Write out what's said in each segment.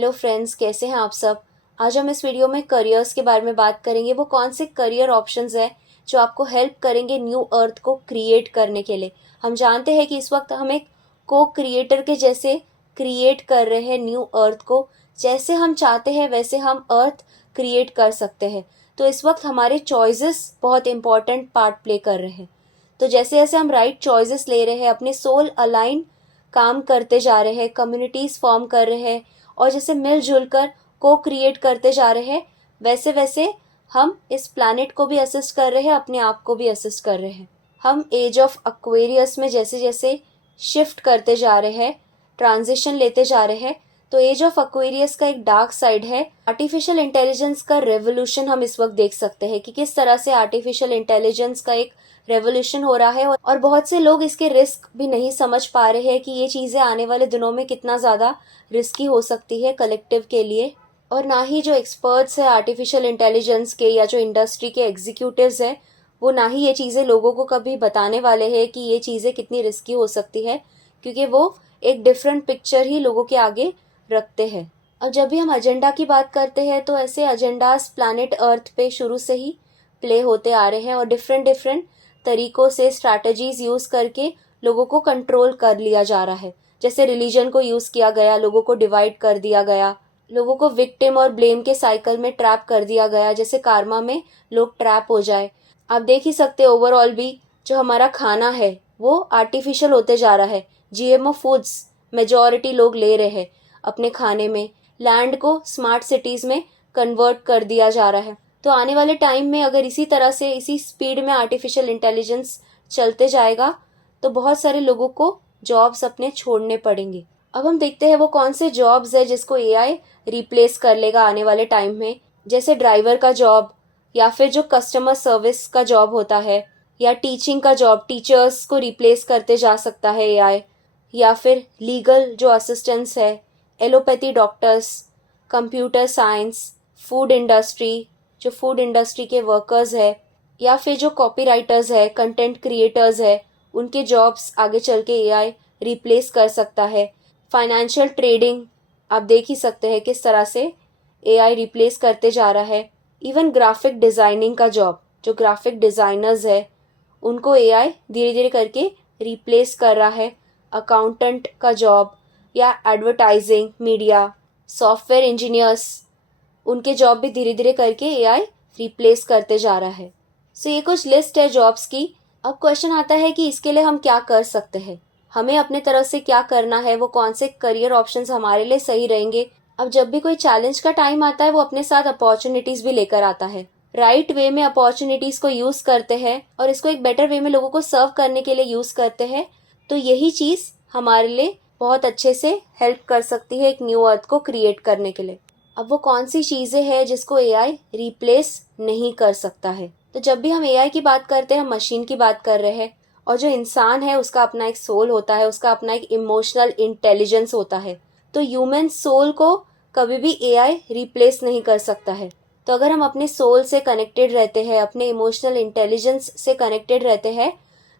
Hello friends, कैसे हैं आप सब। आज हम इस वीडियो में करियर्स के बारे में बात करेंगे। वो कौन से करियर ऑप्शंस हैं जो आपको हेल्प करेंगे न्यू अर्थ को क्रिएट करने के लिए। हम जानते हैं कि इस वक्त हम एक को क्रिएटर के जैसे क्रिएट कर रहे हैं न्यू अर्थ को। जैसे हम चाहते हैं वैसे हम अर्थ क्रिएट कर सकते हैं। तो इस वक्त हमारे चॉइसेस बहुत इंपॉर्टेंट पार्ट प्ले कर रहे हैं। तो जैसे जैसे हम राइट चॉइसेस ले रहे हैं, अपने सोल अलाइन काम करते जा रहे हैं, कम्युनिटीज फॉर्म कर रहे हैं और जैसे मिलजुल कर को क्रिएट करते जा रहे हैं, वैसे वैसे हम इस प्लैनेट को भी असिस्ट कर रहे हैं, अपने आप को भी असिस्ट कर रहे हैं। हम एज ऑफ एक्वेरियस में जैसे जैसे शिफ्ट करते जा रहे हैं, ट्रांजिशन लेते जा रहे हैं, तो एज ऑफ एक्वेरियस का एक डार्क साइड है। आर्टिफिशियल इंटेलिजेंस का रेवोल्यूशन हम इस वक्त देख सकते हैं कि किस तरह से आर्टिफिशियल इंटेलिजेंस का एक रेवोल्यूशन हो रहा है और बहुत से लोग इसके रिस्क भी नहीं समझ पा रहे हैं कि ये चीज़ें आने वाले दिनों में कितना ज़्यादा रिस्की हो सकती है कलेक्टिव के लिए। और ना ही जो एक्सपर्ट्स है आर्टिफिशियल इंटेलिजेंस के या जो इंडस्ट्री के एग्जीक्यूटिव्स हैं, वो ना ही ये चीज़ें लोगों को कभी बताने वाले हैं कि ये चीज़ें कितनी रिस्की हो सकती है, क्योंकि वो एक डिफरेंट पिक्चर ही लोगों के आगे रखते हैं। और जब भी हम एजेंडा की बात करते हैं तो ऐसे एजेंडाज प्लैनेट अर्थ पे शुरू से ही प्ले होते आ रहे हैं और डिफरेंट डिफरेंट तरीकों से स्ट्रैटेजीज यूज करके लोगों को कंट्रोल कर लिया जा रहा है। जैसे रिलीजन को यूज किया गया, लोगों को डिवाइड कर दिया गया, लोगों को विक्टिम और ब्लेम के साइकिल में ट्रैप कर दिया गया, जैसे कार्मा में लोग ट्रैप हो जाए। आप देख ही सकते ओवरऑल भी जो हमारा खाना है वो आर्टिफिशियल होते जा रहा है। जीएमओ फूड्स मेजॉरिटी लोग ले रहे हैं अपने खाने में। लैंड को स्मार्ट सिटीज में कन्वर्ट कर दिया जा रहा है। तो आने वाले टाइम में अगर इसी तरह से इसी स्पीड में आर्टिफिशियल इंटेलिजेंस चलते जाएगा तो बहुत सारे लोगों को जॉब्स अपने छोड़ने पड़ेंगे। अब हम देखते हैं वो कौन से जॉब्स है जिसको एआई रिप्लेस कर लेगा आने वाले टाइम में। जैसे ड्राइवर का जॉब, या फिर जो कस्टमर सर्विस का जॉब होता है, या टीचिंग का जॉब, टीचर्स को रिप्लेस करते जा सकता है एआई। या फिर लीगल जो असिस्टेंट्स है, allopathy doctors, computer science, food industry, जो फूड इंडस्ट्री के वर्कर्स है, या फिर जो कॉपीराइटर्स है, कंटेंट क्रिएटर्स है, उनके जॉब्स आगे चल के एआई रिप्लेस कर सकता है। फाइनेंशियल ट्रेडिंग आप देख ही सकते हैं किस तरह से एआई रिप्लेस करते जा रहा है। इवन ग्राफिक डिज़ाइनिंग का जॉब, जो ग्राफिक डिज़ाइनर्स है उनको एआई धीरे धीरे करके रिप्लेस कर रहा है। अकाउंटेंट का जॉब या एडवर्टाइजिंग, मीडिया, सॉफ्टवेयर इंजीनियर्स, उनके जॉब भी धीरे धीरे करके एआई रिप्लेस करते जा रहा है। सो ये कुछ लिस्ट है जॉब्स की। अब क्वेश्चन आता है कि इसके लिए हम क्या कर सकते हैं, हमें अपने तरफ से क्या करना है, वो कौन से करियर ऑप्शंस हमारे लिए सही रहेंगे। अब जब भी कोई चैलेंज का टाइम आता है वो अपने साथ अपॉर्चुनिटीज भी लेकर आता है। राइट वे में अपॉर्चुनिटीज को यूज करते हैं और इसको एक बेटर वे में लोगों को सर्व करने के लिए यूज करते हैं, तो यही चीज हमारे लिए बहुत अच्छे से हेल्प कर सकती है एक न्यू अर्थ को क्रिएट करने के लिए। अब वो कौन सी चीजें हैं जिसको एआई रिप्लेस नहीं कर सकता है। तो जब भी हम एआई की बात करते हैं हम मशीन की बात कर रहे हैं, और जो इंसान है उसका अपना एक सोल होता है, उसका अपना एक इमोशनल इंटेलिजेंस होता है। तो ह्यूमन सोल को कभी भी एआई रिप्लेस नहीं कर सकता है। तो अगर हम अपने सोल से कनेक्टेड रहते हैं, अपने इमोशनल इंटेलिजेंस से कनेक्टेड रहते हैं,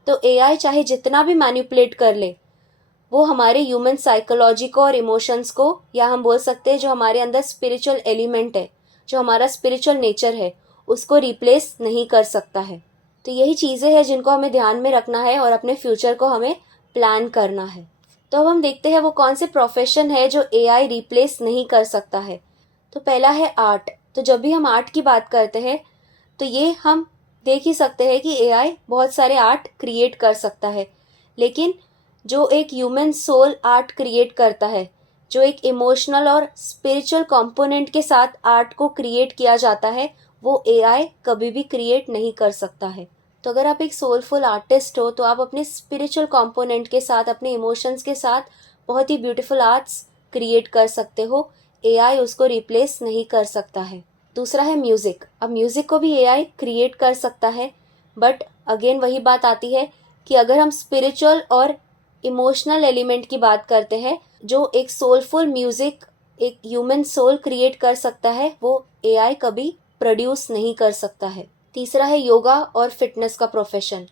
तो एआई चाहे जितना भी मैनिपुलेट कर ले, वो हमारे ह्यूमन साइकोलॉजी को और इमोशंस को, या हम बोल सकते हैं जो हमारे अंदर स्पिरिचुअल एलिमेंट है, जो हमारा स्पिरिचुअल नेचर है, उसको रिप्लेस नहीं कर सकता है। तो यही चीज़ें हैं जिनको हमें ध्यान में रखना है और अपने फ्यूचर को हमें प्लान करना है। तो अब हम देखते हैं वो कौन से प्रोफेशन है जो एआई रिप्लेस नहीं कर सकता है। तो पहला है आर्ट। तो जब भी हम आर्ट की बात करते हैं तो ये हम देख ही सकते हैं कि एआई बहुत सारे आर्ट क्रिएट कर सकता है, लेकिन जो एक ह्यूमन सोल आर्ट क्रिएट करता है, जो एक इमोशनल और स्पिरिचुअल कंपोनेंट के साथ आर्ट को क्रिएट किया जाता है, वो एआई कभी भी क्रिएट नहीं कर सकता है। तो अगर आप एक सोलफुल आर्टिस्ट हो तो आप अपने स्पिरिचुअल कंपोनेंट के साथ, अपने इमोशंस के साथ बहुत ही ब्यूटीफुल आर्ट्स क्रिएट कर सकते हो। एआई उसको रिप्लेस नहीं कर सकता है। दूसरा है म्यूजिक। अब म्यूजिक को भी एआई क्रिएट कर सकता है, बट अगेन वही बात आती है कि अगर हम स्पिरिचुअल और इमोशनल एलिमेंट की बात करते हैं, जो एक सोलफुल म्यूजिक एक ह्यूमन सोल क्रिएट कर सकता है, वो एआई कभी प्रोड्यूस नहीं कर सकता है। तीसरा है योगा और फिटनेस का प्रोफेशन।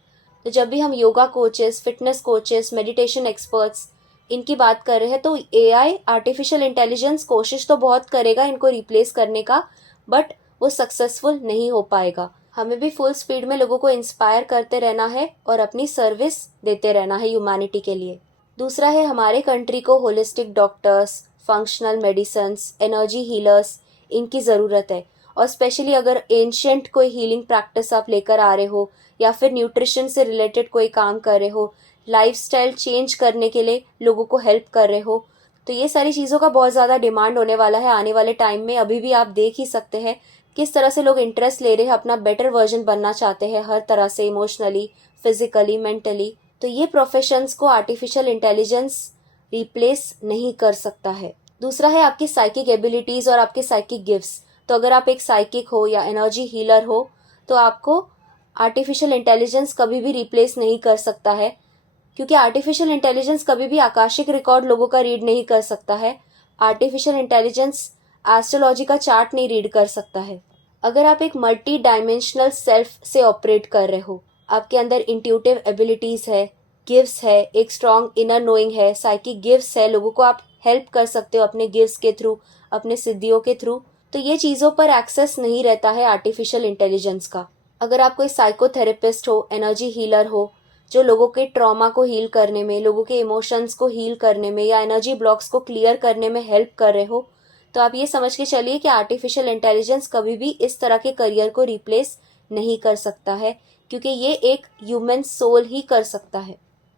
तो जब भी हम yoga coaches, fitness coaches, meditation experts, इनकी बात कर रहे हैं, तो एआई आर्टिफिशियल इंटेलिजेंस कोशिश तो बहुत करेगा इनको रिप्लेस करने का, बट वो सक्सेसफुल नहीं हो पाएगा। हमें भी फुल स्पीड में लोगों को इंस्पायर करते रहना है और अपनी सर्विस देते रहना है ह्यूमैनिटी के लिए। दूसरा है, हमारे कंट्री को holistic doctors, functional medicines, energy healers, इनकी ज़रूरत है। और स्पेशली अगर एंशियंट कोई हीलिंग प्रैक्टिस आप लेकर आ रहे हो, या फिर न्यूट्रिशन से रिलेटेड कोई काम कर रहे हो, लाइफस्टाइल चेंज करने के लिए लोगों को हेल्प कर रहे हो, तो ये सारी चीज़ों का बहुत ज़्यादा डिमांड होने वाला है आने वाले टाइम में। अभी भी आप देख ही सकते हैं किस तरह से लोग इंटरेस्ट ले रहे हैं, अपना बेटर वर्जन बनना चाहते हैं हर तरह से, इमोशनली, फिजिकली, मेंटली। तो ये प्रोफेशंस को आर्टिफिशियल इंटेलिजेंस रिप्लेस नहीं कर सकता है। दूसरा है आपकी साइकिक एबिलिटीज़ और आपके साइकिक गिफ्ट्स। तो अगर आप एक साइकिक हो या एनर्जी हीलर हो, तो आपको आर्टिफिशियल इंटेलिजेंस कभी भी रिप्लेस नहीं कर सकता है, क्योंकि आर्टिफिशियल इंटेलिजेंस कभी भी आकाशिक रिकॉर्ड लोगों का रीड नहीं कर सकता है। आर्टिफिशियल इंटेलिजेंस एस्ट्रोलॉजी का चार्ट नहीं रीड कर सकता है। अगर आप एक मल्टी डायमेंशनल सेल्फ से ऑपरेट कर रहे हो, आपके अंदर इंट्यूटिव एबिलिटीज़ है, गिफ्ट्स है, एक स्ट्रॉन्ग इनर नोइंग है, साइकिक गिफ्ट्स है, लोगों को आप हेल्प कर सकते हो अपने गिफ्ट्स के थ्रू, अपने सिद्धियों के थ्रू, तो ये चीज़ों पर एक्सेस नहीं रहता है आर्टिफिशियल इंटेलिजेंस का। अगर आप कोई साइकोथेरेपिस्ट हो, एनर्जी हीलर हो, जो लोगों के ट्रॉमा को हील करने में, लोगों के इमोशंस को हील करने में या एनर्जी ब्लॉक्स को क्लियर करने में हेल्प कर रहे हो, तो आप ये समझ के चलिए कि आर्टिफिशियल इंटेलिजेंस कभी भी इस तरह के करियर को रिप्लेस नहीं कर सकता है, क्योंकि ये एक ह्यूमन सोल ही कर सकता है,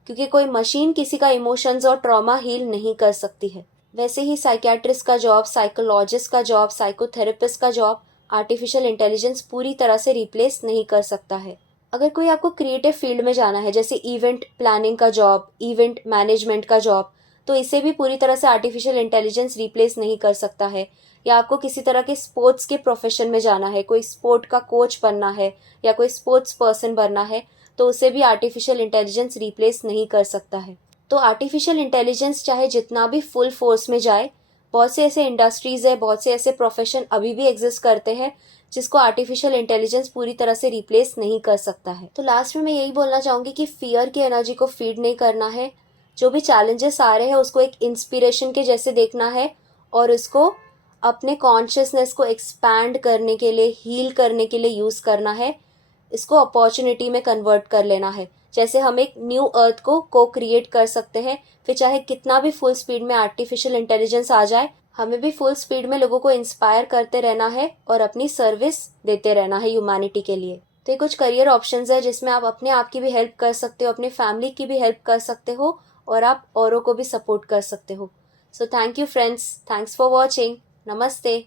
क्योंकि कोई मशीन किसी का इमोशंस और ट्रॉमा हील नहीं कर सकती है। वैसे ही साइकियाट्रिस्ट का जॉब, साइकोलॉजिस्ट का जॉब, साइकोथेरेपिस्ट का जॉब आर्टिफिशियल इंटेलिजेंस पूरी तरह से रिप्लेस नहीं कर सकता है। अगर कोई आपको क्रिएटिव फील्ड में जाना है, जैसे इवेंट प्लानिंग का जॉब, इवेंट मैनेजमेंट का जॉब, तो इसे भी पूरी तरह से आर्टिफिशियल इंटेलिजेंस रिप्लेस नहीं कर सकता है। या आपको किसी तरह के स्पोर्ट्स के प्रोफेशन में जाना है, कोई स्पोर्ट का कोच बनना है या कोई स्पोर्ट्स पर्सन बनना है, तो उसे भी आर्टिफिशियल इंटेलिजेंस रिप्लेस नहीं कर सकता है। तो आर्टिफिशियल इंटेलिजेंस चाहे जितना भी फुल फोर्स में जाए, बहुत से ऐसे इंडस्ट्रीज है, बहुत से ऐसे प्रोफेशन अभी भी एग्जिस्ट करते हैं जिसको आर्टिफिशियल इंटेलिजेंस पूरी तरह से रिप्लेस नहीं कर सकता है। तो लास्ट में मैं यही बोलना चाहूँगी कि फियर की एनर्जी को फीड नहीं करना है। जो भी चैलेंजेस आ रहे हैं उसको एक इंस्पिरेशन के जैसे देखना है, और उसको अपने कॉन्शियसनेस को एक्सपैंड करने के लिए, हील करने के लिए यूज़ करना है। इसको अपॉर्चुनिटी में कन्वर्ट कर लेना है। जैसे हम एक न्यू अर्थ को क्रिएट कर सकते हैं, फिर चाहे कितना भी फुल स्पीड में आर्टिफिशियल इंटेलिजेंस आ जाए, हमें भी फुल स्पीड में लोगों को इंस्पायर करते रहना है और अपनी सर्विस देते रहना है ह्यूमैनिटी के लिए। तो ये कुछ करियर ऑप्शंस है जिसमें आप अपने आप की भी हेल्प कर सकते हो, अपने फैमिली की भी हेल्प कर सकते हो, और आप औरों को भी सपोर्ट कर सकते हो। So thank you friends, thanks for watching, नमस्ते।